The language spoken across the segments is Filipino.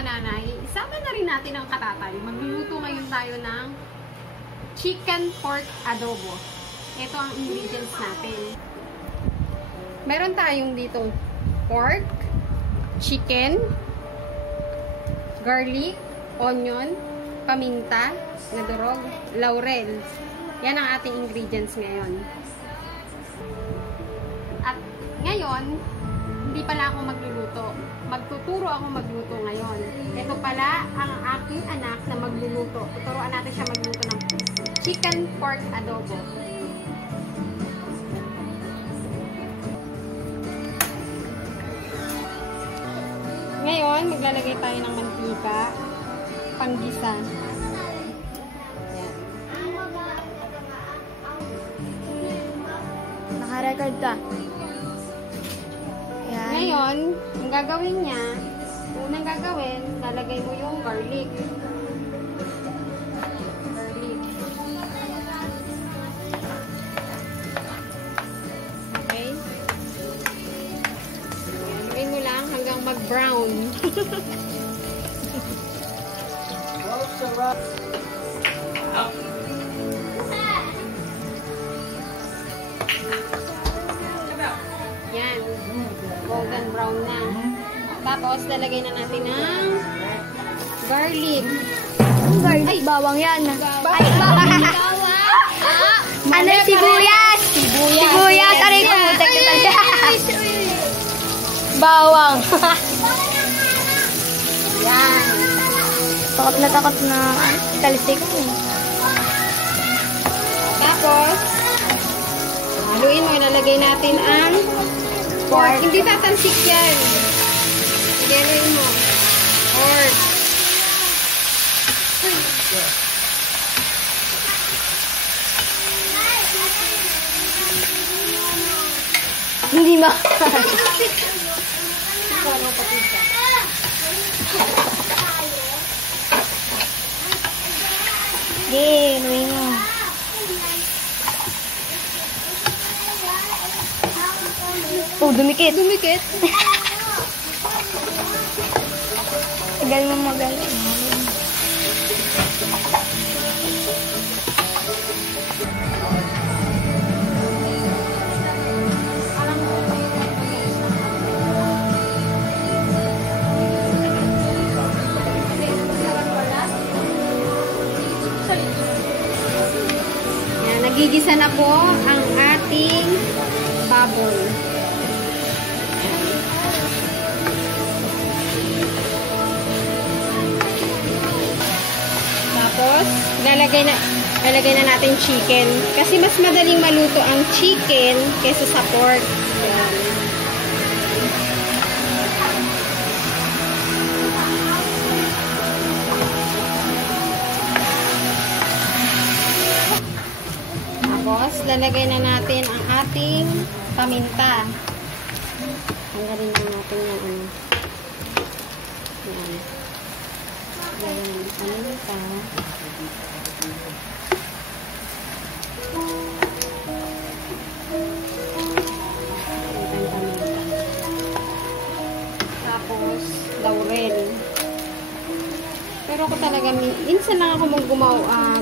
kananay, isama na rin natin ang katatay. Magluluto ngayon tayo ng chicken pork adobo. Ito ang ingredients natin. Meron tayong ditong pork, chicken, garlic, onion, paminta, na durog, laurel. Yan ang ating ingredients ngayon. At ngayon, hindi pala ako magluluto. Magtuturo ako magluto ngayon. Ito pala ang aking anak na magluluto. Tuturuan natin siya magluto ng chicken pork adobo. Ngayon, maglalagay tayo ng mantika, panggisa. Naka-record ka. Yan. Ngayon, ang gagawin niya, unang gagawin, lalagay mo yung garlic. Okay? Lagay mo lang hanggang mag-brown. Yan. Golden brown na. Tapos, lalagay na natin ng garlic. Ay, bawang yan. Ay, bawang! Ano, sibuyas? Sibuyas. Aray ko, bawang. Yan. Takot na talisik. Tapos, haluin mo, nalagay natin ang pork. Hindi tatansik yan. Haluin mo. Pork. Hindi ma. Sige, luwi mo. Oh, dumikit. Dumikit. Tagal mo magaling. Yan, nagigisa na po ang ating baboy. Tapos, lalagay na natin chicken. Kasi mas madaling maluto ang chicken kaysa sa pork. Ayan. Tapos, lalagay na natin ang ating paminta. Tanggalin na natin yung ano. Ayan. Lagyan ng paminta. Tapos, laurel. Pero ako talaga, minsan lang ako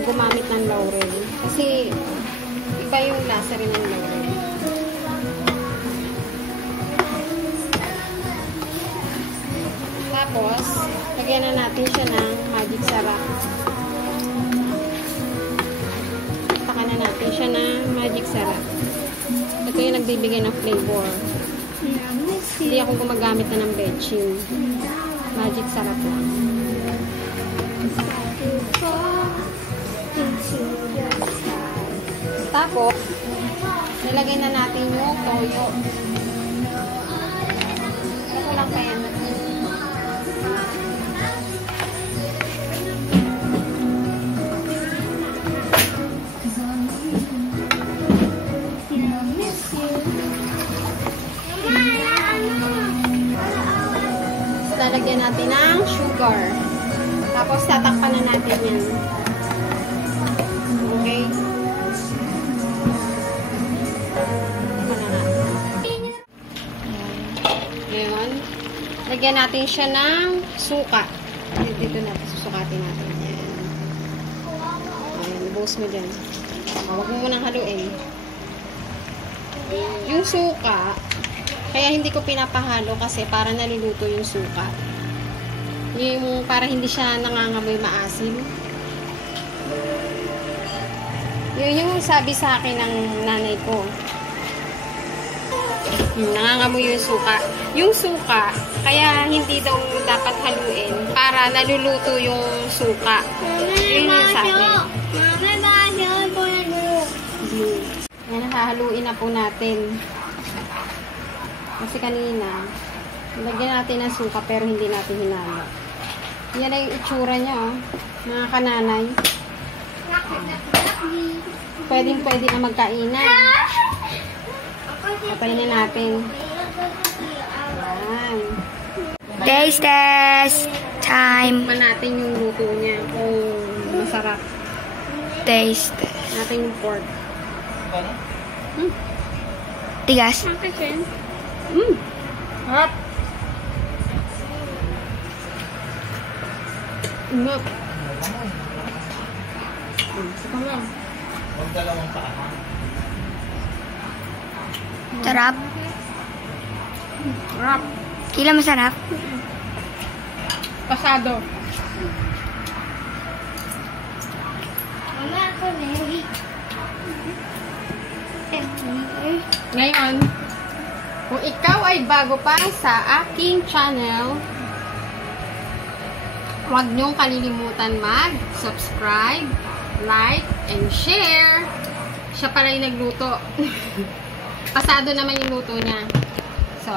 gumamit ng laurel. Kasi, iba yung lasa rin ng laurel. Tapos, lagyan na natin siya ng magic sarap. Takan na natin siya ng magic sarap. Ito yung nagbibigay ng flavor. Hindi ako gumagamit na ng betching. Magic sarap lang. Tapos, nilagay na natin yung toyo. Ito lang pa yan. Lalagyan natin ng sugar. Tapos, tatakpan na natin yan. Okay? Ngayon, lagyan natin siya ng suka. dito na. Susukatin natin. Ayan. Ayan, buhos mo dyan. Huwag mo munang haluin. Yung suka, kaya hindi ko pinapahalo kasi para naluluto yung suka. Yung para hindi siya nangangamoy maasim. Yun yung sabi sa akin ng nanay ko. Nangangamoy yung suka. Yung suka, kaya hindi daw dapat haluin para naluluto yung suka. Yun yung sabi. Yan, hahaluin na po natin. Kasi kanina, lagyan natin ng suka pero hindi natin hinalo. Yan na yung itsura niya, oh. Mga kananay. Pwedeng-pwede na magkainan. Patay na natin. Yan. Taste test time. Tikman natin yung luto niya kung masarap. Taste test. Natin yung pork. Tigas. Harap. Ingap. Saka lang. Sarap. Harap. Kila masarap. Pasado. Ngayon, kung ikaw ay bago pa sa aking channel, huwag niyong kalilimutan mag-subscribe, like, and share. Siya pala yung nagluto. Pasado naman yung luto niya. So,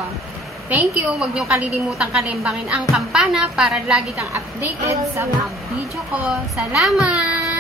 thank you. Huwag niyong kalilimutan kalimbangin ang kampana para lagi kang updated sa mga video ko. Salamat!